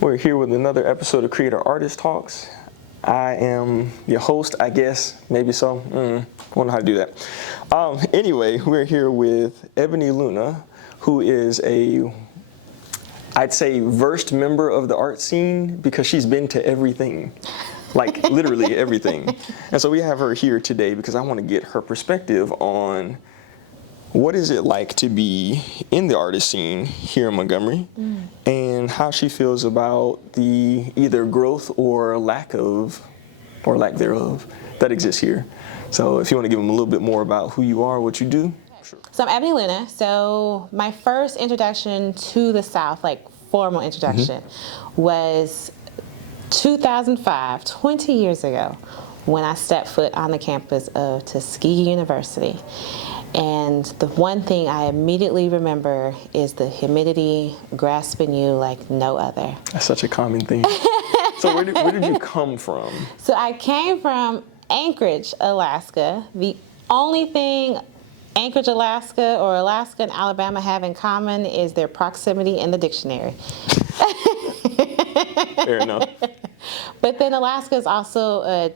We're here with another episode of Creator Artist Talks. I am your host, I guess, maybe so. I don't know how to do that. Anyway, we're here with Ebony Luna, who is I'd say, versed member of the art scene because she's been to everything, like literally everything. And so we have her here today because I want to get her perspective on what is it like to be in the artist scene here in Montgomery and how she feels about the either growth or lack thereof that exists here. So if you want to give them a little bit more about who you are, what you do. Sure. So I'm Ebony Luna. So my first introduction to the South, like formal introduction, was 2005, 20 years ago, when I stepped foot on the campus of Tuskegee University. And the one thing I immediately remember is the humidity grasping you like no other. That's such a common thing. So where did you come from? So I came from Anchorage, Alaska. The only thing Anchorage, Alaska, or Alaska and Alabama have in common is their proximity in the dictionary. Fair enough. But then Alaska is also a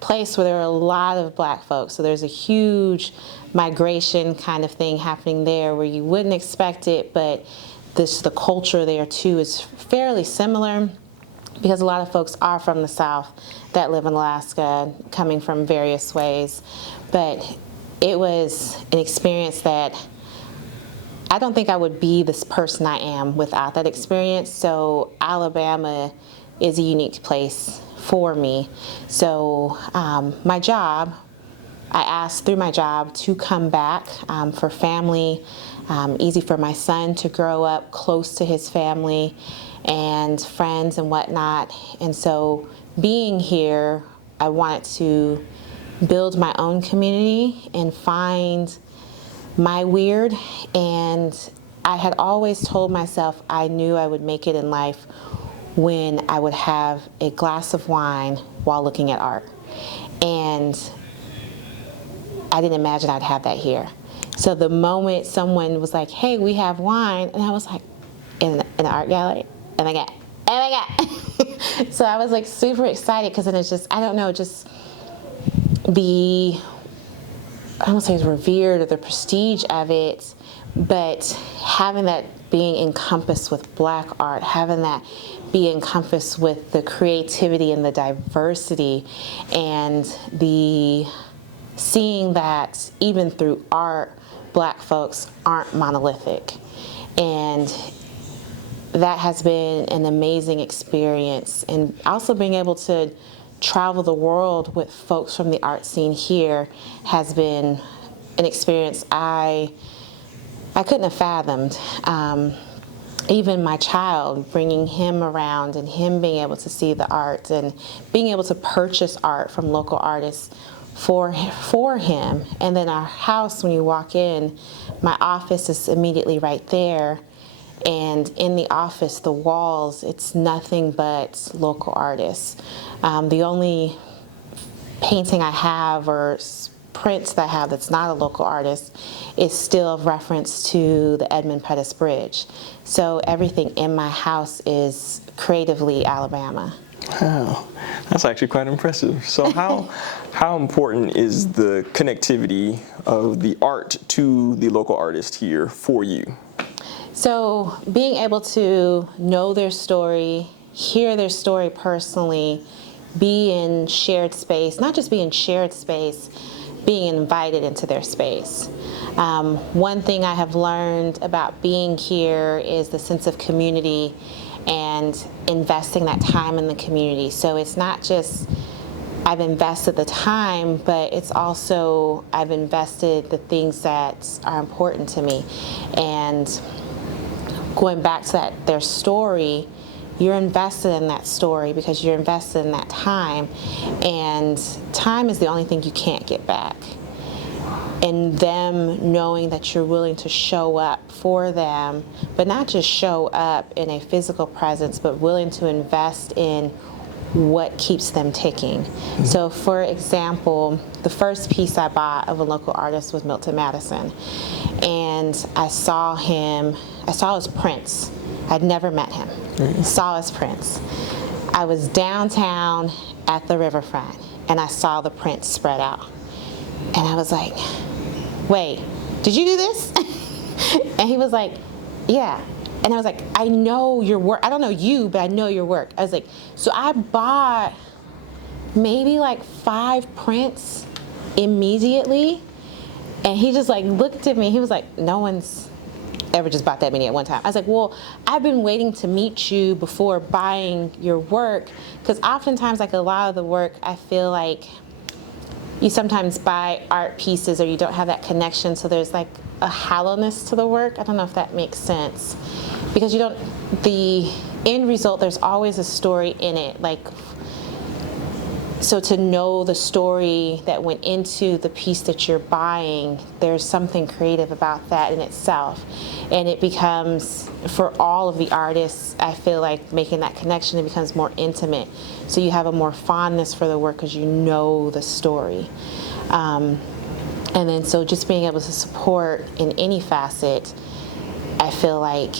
place where there are a lot of black folks. So there's a huge migration kind of thing happening there where you wouldn't expect it, but the culture there too is fairly similar because a lot of folks are from the South that live in Alaska, coming from various ways. But it was an experience that I don't think I would be this person I am without that experience. So Alabama is a unique place for me. So my job, I asked through my job to come back for family, easy for my son to grow up close to his family and friends and whatnot. And so being here, I wanted to build my own community and find my weird. And I had always told myself I knew I would make it in life when I would have a glass of wine while looking at art. And I didn't imagine I'd have that here. So the moment someone was like, hey, we have wine, and I was like, in an art gallery? Oh my God. So I was like super excited because then it's just, I don't know, just I don't say it's revered or the prestige of it, but having that being encompassed with black art, having that be encompassed with the creativity and the diversity and the seeing that even through art, black folks aren't monolithic. And that has been an amazing experience. And also being able to travel the world with folks from the art scene here has been an experience I couldn't have fathomed. Even my child, bringing him around and him being able to see the art and being able to purchase art from local artists for him. And then our house, when you walk in, my office is immediately right there. And in the office, the walls, it's nothing but local artists. The only painting I have or prints that I have that's not a local artist is still of reference to the Edmund Pettus Bridge. So everything in my house is creatively Alabama. Wow, that's actually quite impressive. So how important is the connectivity of the art to the local artist here for you? So being able to know their story, hear their story personally, be in shared space, not just be in shared space, being invited into their space. One thing I have learned about being here is the sense of community and investing that time in the community. So it's not just I've invested the time, but it's also I've invested the things that are important to me. And going back to their story, you're invested in that story because you're invested in that time, and time is the only thing you can't get back. And them knowing that you're willing to show up for them, but not just show up in a physical presence, but willing to invest in what keeps them ticking. Mm-hmm. So for example, the first piece I bought of a local artist was Milton Madison. And I saw his prints I'd never met him. Saw his prints. I was downtown at the riverfront, and I saw the prints spread out. And I was like, wait, did you do this? And he was like, yeah. And I was like, I know your work. I don't know you, but I know your work. I was like, so I bought maybe like 5 prints immediately. And he just like looked at me. He was like, no one's ever just bought that many at one time. I was like, well, I've been waiting to meet you before buying your work. Because oftentimes, like a lot of the work, I feel like you sometimes buy art pieces or you don't have that connection. So there's like a hollowness to the work. I don't know if that makes sense. Because you don't, the end result, there's always a story in it. Like, so to know the story that went into the piece that you're buying, there's something creative about that in itself. And it becomes, for all of the artists, I feel like making that connection, it becomes more intimate. So you have a more fondness for the work because you know the story. And then so just being able to support in any facet, I feel like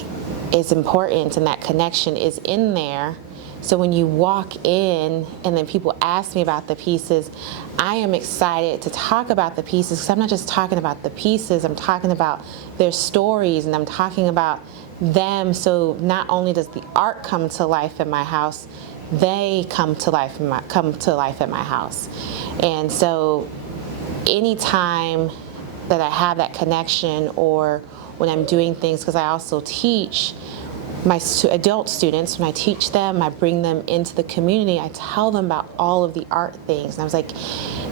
is important, and that connection is in there. So when you walk in and then people ask me about the pieces, I am excited to talk about the pieces because I'm not just talking about the pieces, I'm talking about their stories and I'm talking about them. So not only does the art come to life in my house, they come to life at my house. And so anytime that I have that connection, or when I'm doing things, because I also teach my adult students, when I teach them, I bring them into the community, I tell them about all of the art things. And I was like,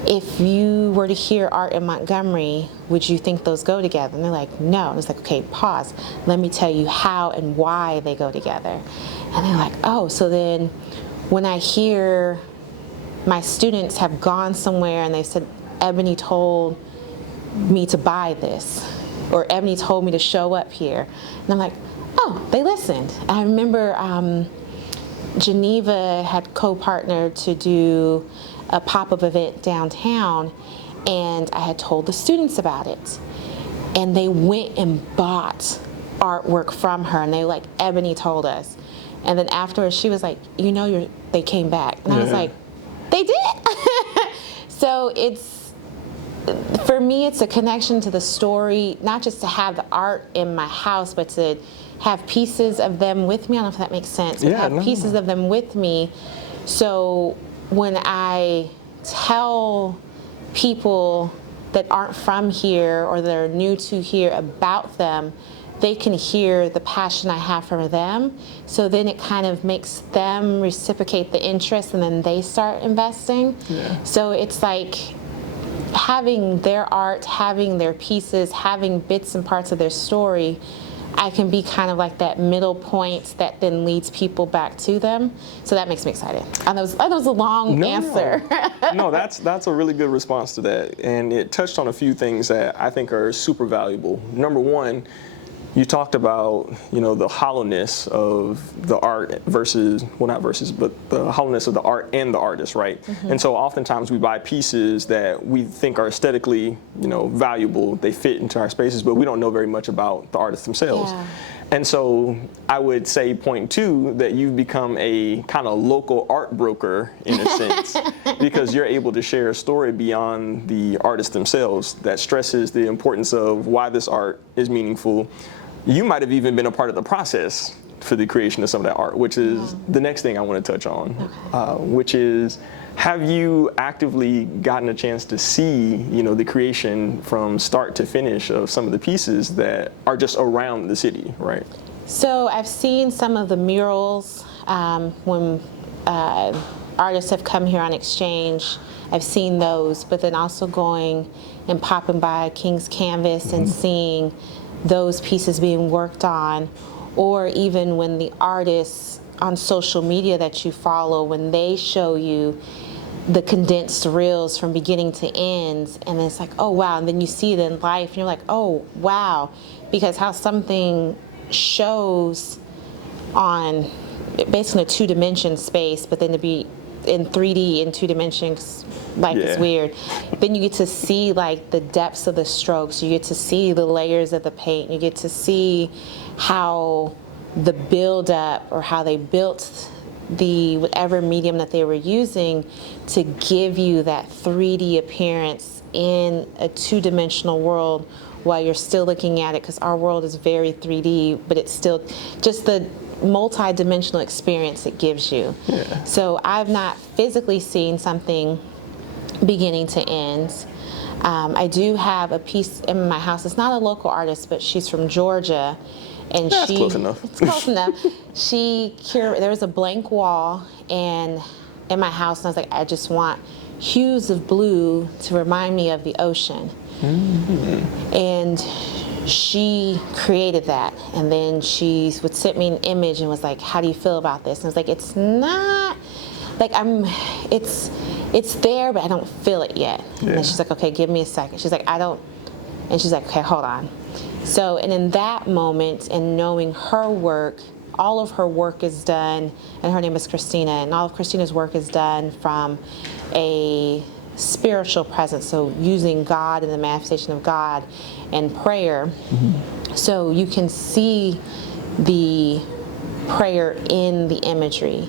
if you were to hear art in Montgomery, would you think those go together? And they're like, no. And it's like, okay, pause. Let me tell you how and why they go together. And they're like, oh, so then when I hear my students have gone somewhere and they said, Ebony told me to buy this, or Ebony told me to show up here. And I'm like, oh, they listened. I remember Geneva had co-partnered to do a pop-up event downtown, and I had told the students about it. And they went and bought artwork from her, and they were like, Ebony told us. And then afterwards, she was like, you know, they came back. And I was like, they did? So for me, it's a connection to the story, not just to have the art in my house, but to have pieces of them with me. I don't know if that makes sense. But have pieces of them with me. So when I tell people that aren't from here or that are new to here about them, they can hear the passion I have for them. So then it kind of makes them reciprocate the interest, and then they start investing. Yeah. So it's like having their art, having their pieces, having bits and parts of their story, I can be kind of like that middle point that then leads people back to them. So that makes me excited. And that was a long answer. No, that's a really good response to that. And it touched on a few things that I think are super valuable. Number one, you talked about, the hollowness of the art versus, well, not versus, but the hollowness of the art and the artist, right? Mm-hmm. And so oftentimes we buy pieces that we think are aesthetically, valuable. They fit into our spaces, but we don't know very much about the artists themselves. Yeah. And so I would say, point two, that you've become a kind of local art broker in a sense, because you're able to share a story beyond the artists themselves that stresses the importance of why this art is meaningful. You might have even been a part of the process for the creation of some of that art, which is the next thing I want to touch on, which is, have you actively gotten a chance to see, the creation from start to finish of some of the pieces that are just around the city, right? So I've seen some of the murals when artists have come here on exchange. I've seen those, but then also going and popping by King's Canvas and seeing those pieces being worked on, or even when the artists on social media that you follow, when they show you the condensed reels from beginning to end, and it's like, oh wow, and then you see it in life and you're like, oh wow, because how something shows on basically a two-dimension space, but then to be in 3D in 2 dimensions, like it's weird. Then you get to see like the depths of the strokes, you get to see the layers of the paint, you get to see how the build up or how they built the whatever medium that they were using to give you that 3D appearance in a two-dimensional world while you're still looking at it, because our world is very 3D, but it's still just the multi-dimensional experience it gives you. Yeah. So I've not physically seen something beginning to end. I do have a piece in my house. It's not a local artist, but she's from Georgia. And That's close enough. It's close enough. There was a blank wall in my house, and I was like, I just want hues of blue to remind me of the ocean. Mm-hmm. And she created that, and then she would send me an image and was like, how do you feel about this? And I was like, it's not, like it's there, but I don't feel it yet. Yeah. And she's like, okay, give me a second. She's like, and she's like, okay, hold on. So, and in that moment, and knowing her work, all of her work is done, and her name is Christina, and all of Christina's work is done from a spiritual presence, so using God and the manifestation of God and prayer. Mm-hmm. So you can see the prayer in the imagery.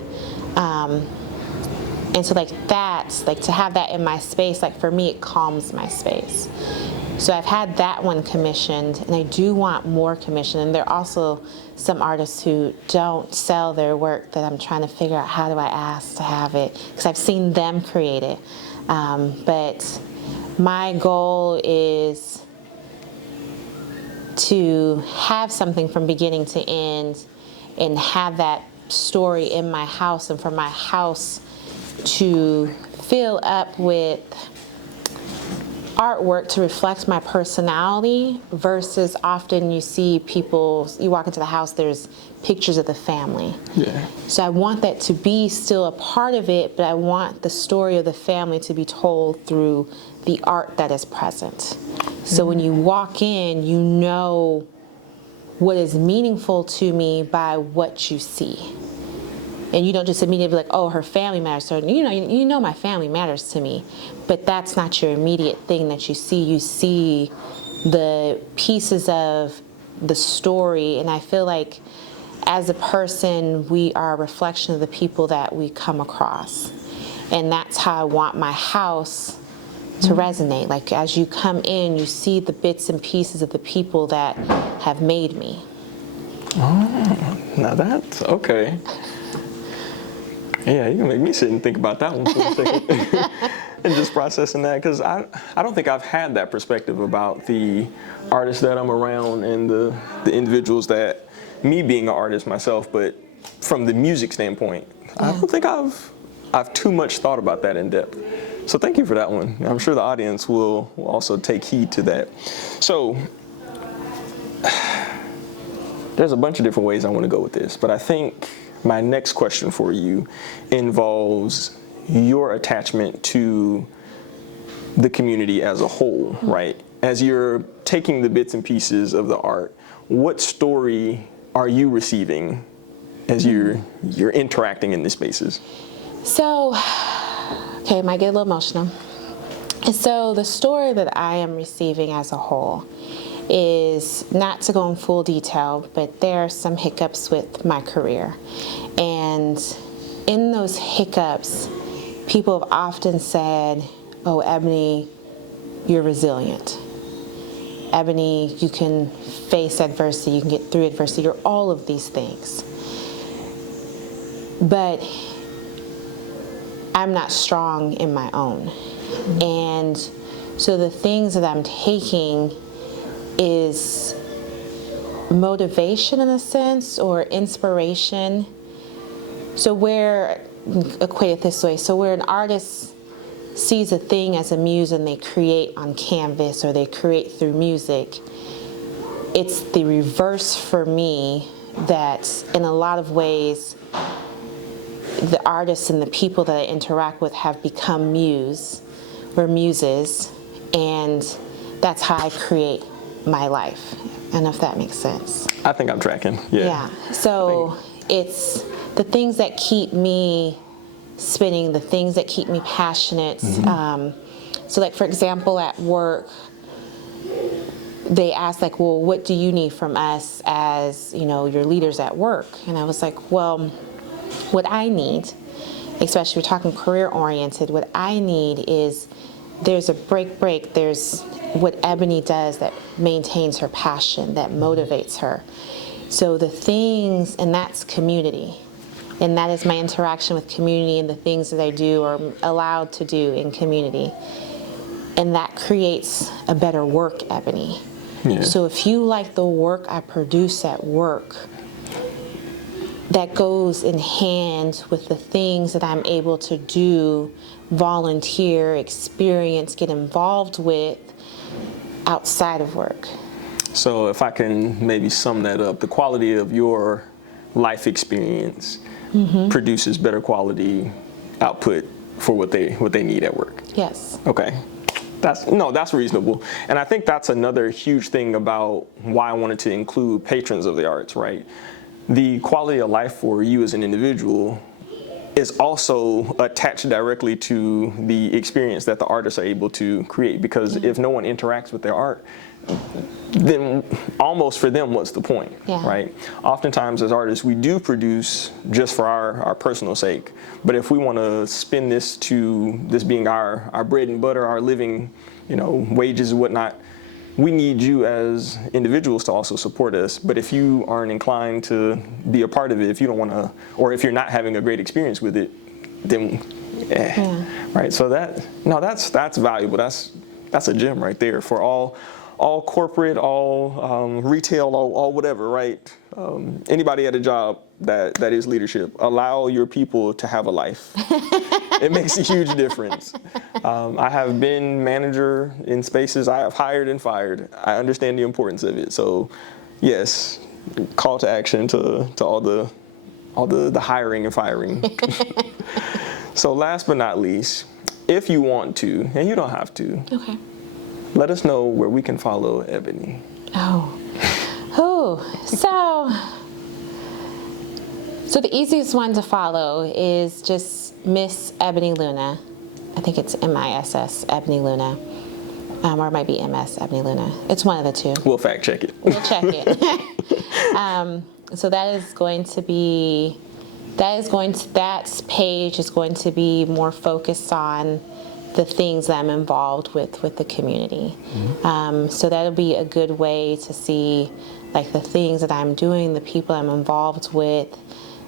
And so like to have that in my space, like for me, it calms my space. So I've had that one commissioned, and I do want more commissioned. And there are also some artists who don't sell their work that I'm trying to figure out, how do I ask to have it? Because I've seen them create it. But my goal is to have something from beginning to end and have that story in my house, and for my house to fill up with artwork to reflect my personality, versus often you see people, you walk into the house, there's pictures of the family. Yeah. So I want that to be still a part of it, but I want the story of the family to be told through the art that is present. So when you walk in, you know what is meaningful to me by what you see. And you don't just immediately be like, oh, her family matters. So you know my family matters to me. But that's not your immediate thing that you see. You see the pieces of the story. And I feel like as a person, we are a reflection of the people that we come across. And that's how I want my house to resonate. Like as you come in, you see the bits and pieces of the people that have made me. Oh, now that's okay. Yeah, you can make me sit and think about that one for a second. And just processing that, because I don't think I've had that perspective about the artists that I'm around and the individuals that, me being an artist myself, but from the music standpoint, I don't think I've too much thought about that in depth. So thank you for that one. I'm sure the audience will also take heed to that. So there's a bunch of different ways I want to go with this, but I think my next question for you involves your attachment to the community as a whole, right? As you're taking the bits and pieces of the art, what story are you receiving as you're interacting in these spaces? So, okay, I might get a little emotional. And so the story that I am receiving as a whole is, not to go in full detail, but there are some hiccups with my career. And in those hiccups, people have often said, oh, Ebony, you're resilient. Ebony, you can face adversity, you can get through adversity, you're all of these things. But I'm not strong in my own. And so the things that I'm taking is motivation in a sense, or inspiration. So equate it this way. So where an artist sees a thing as a muse and they create on canvas or they create through music, it's the reverse for me, that in a lot of ways the artists and the people that I interact with have become muses, and that's how I create my life. I don't know if that makes sense. I think I'm tracking. Yeah. So it's the things that keep me spinning, the things that keep me passionate. So like, for example, at work, they asked, like, well, what do you need from us as, your leaders at work? And I was like, well, what I need, especially we're talking career oriented, what I need is there's a break. There's what Ebony does that maintains her passion, that motivates her. So the things, and that's community. And that is my interaction with community and the things that I do or am allowed to do in community. And that creates a better work, Ebony. Yeah. So if you like the work I produce at work, that goes in hand with the things that I'm able to do, volunteer, experience, get involved with outside of work. So if I can maybe sum that up, the quality of your life experience produces better quality output for what they need at work. Yes. Okay. That's reasonable. And I think that's another huge thing about why I wanted to include patrons of the arts, right? The quality of life for you as an individual is also attached directly to the experience that the artists are able to create, because if no one interacts with their art, then almost for them, what's the point, right? Oftentimes as artists, we do produce just for our personal sake, but if we want to spin this to this being our bread and butter, our living, wages and whatnot, we need you as individuals to also support us. But if you aren't inclined to be a part of it, if you don't want to, or if you're not having a great experience with it, then right? So that's valuable. That's a gem right there for all corporate, all retail, all whatever, right? Anybody at a job that is leadership, allow your people to have a life. It makes a huge difference. I have been manager in spaces. I have hired and fired. I understand the importance of it. So, yes, call to action to all the hiring and firing. So, last but not least, if you want to, and you don't have to, Okay. let us know where we can follow Ebony. So the easiest one to follow is just Miss Ebony Luna. I think it's MISS Ebony Luna, or it might be MS Ebony Luna. It's one of the two. We'll fact check it. We'll check it. So that page is going to be more focused on the things that I'm involved with the community. So that'll be a good way to see like the things that I'm doing, the people I'm involved with,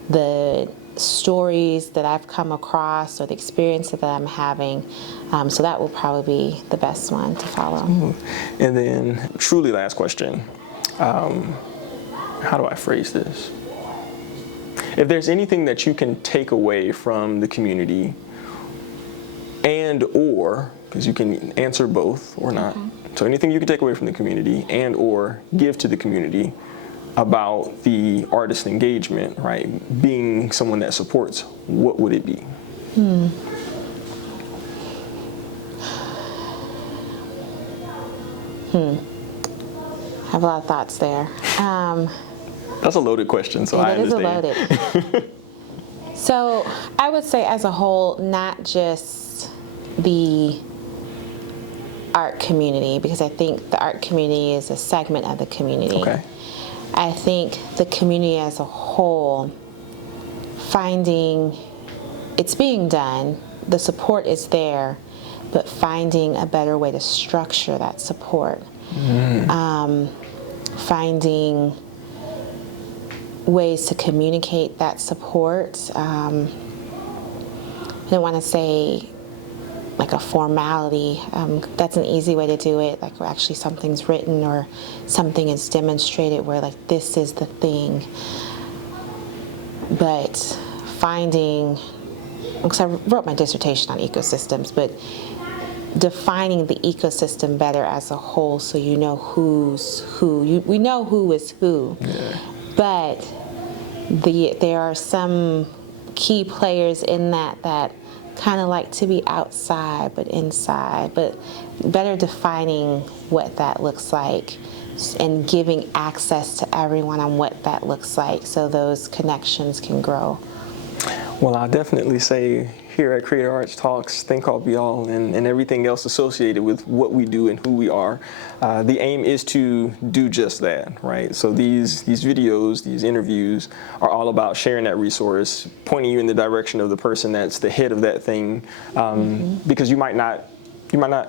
the stories that I've come across or the experiences that I'm having. So that will probably be the best one to follow. And then truly last question, how do I phrase this? If there's anything that you can take away from the community and or, because you can answer both or not. Okay. So anything you can take away from the community and or give to the community about the artist engagement, right? Being someone that supports, what would it be? I have a lot of thoughts there. That's a loaded question, so I understand. It is a loaded. So I would say as a whole, not just the art community, because I think the art community is a segment of the community. Okay. I think the community as a whole, finding it's being done, the support is there, but finding a better way to structure that support. Finding ways to communicate that support. I don't want to say like a formality. That's an easy way to do it. Like actually something's written or something is demonstrated where like this is the thing. But finding, because I wrote my dissertation on ecosystems, but defining the ecosystem better as a whole so you know who's who. We know who is who. Yeah. But there are some key players in that kind of like to be outside but inside, but better defining what that looks like and giving access to everyone on what that looks like so those connections can grow. Well, I'll definitely say here at Creator Arts Talks, Think All Be All, and everything else associated with what we do and who we are, the aim is to do just that, right? So these videos, these interviews are all about sharing that resource, pointing you in the direction of the person that's the head of that thing, because you might not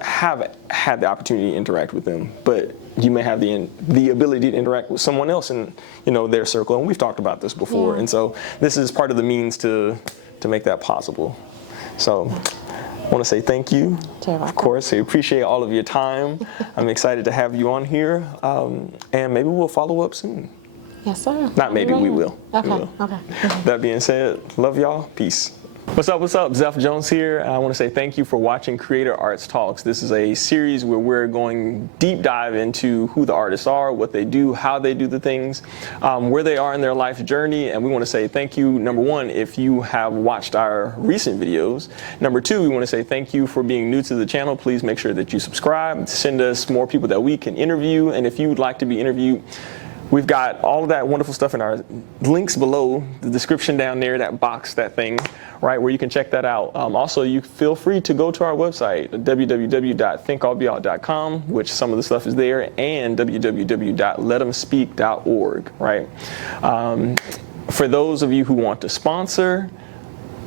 have had the opportunity to interact with them, but you may have the ability to interact with someone else in their circle, and we've talked about this before. Yeah. And so this is part of the means to make that possible. So I want to say thank you. Of course, I appreciate all of your time. I'm excited to have you on here, and maybe we'll follow up soon. Yes, sir. Not maybe, we will. Okay. We will. Okay. That being said, love y'all. Peace. What's up, Zeph Jones here. I want to say thank you for watching Creator Arts Talks. This is a series where we're going deep dive into who the artists are, what they do, how they do the things, where they are in their life journey. And we want to say thank you, number one, if you have watched our recent videos. Number two, we want to say thank you for being new to the channel. Please make sure that you subscribe, send us more people that we can interview. And if you would like to be interviewed, we've got all of that wonderful stuff in our links below, the description down there, that box, that thing, right, where you can check that out. Also, you feel free to go to our website, www.thinkallbeall.com, which some of the stuff is there, and www.letemspeak.org, right? For those of you who want to sponsor,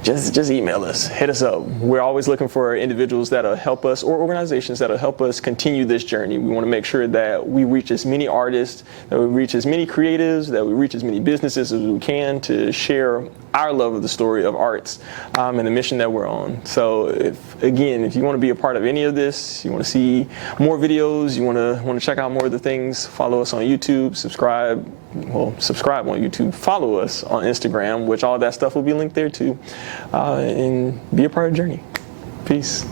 just email us, hit us up. We're always looking for individuals that'll help us, or organizations that'll help us continue this journey. We want to make sure that we reach as many artists, that we reach as many creatives, that we reach as many businesses as we can to share our love of the story of arts and the mission that we're on. So if you want to be a part of any of this, you want to see more videos, you want to check out more of the things, follow us on YouTube, subscribe on YouTube, follow us on Instagram, which all that stuff will be linked there too, and be a part of the journey. Peace.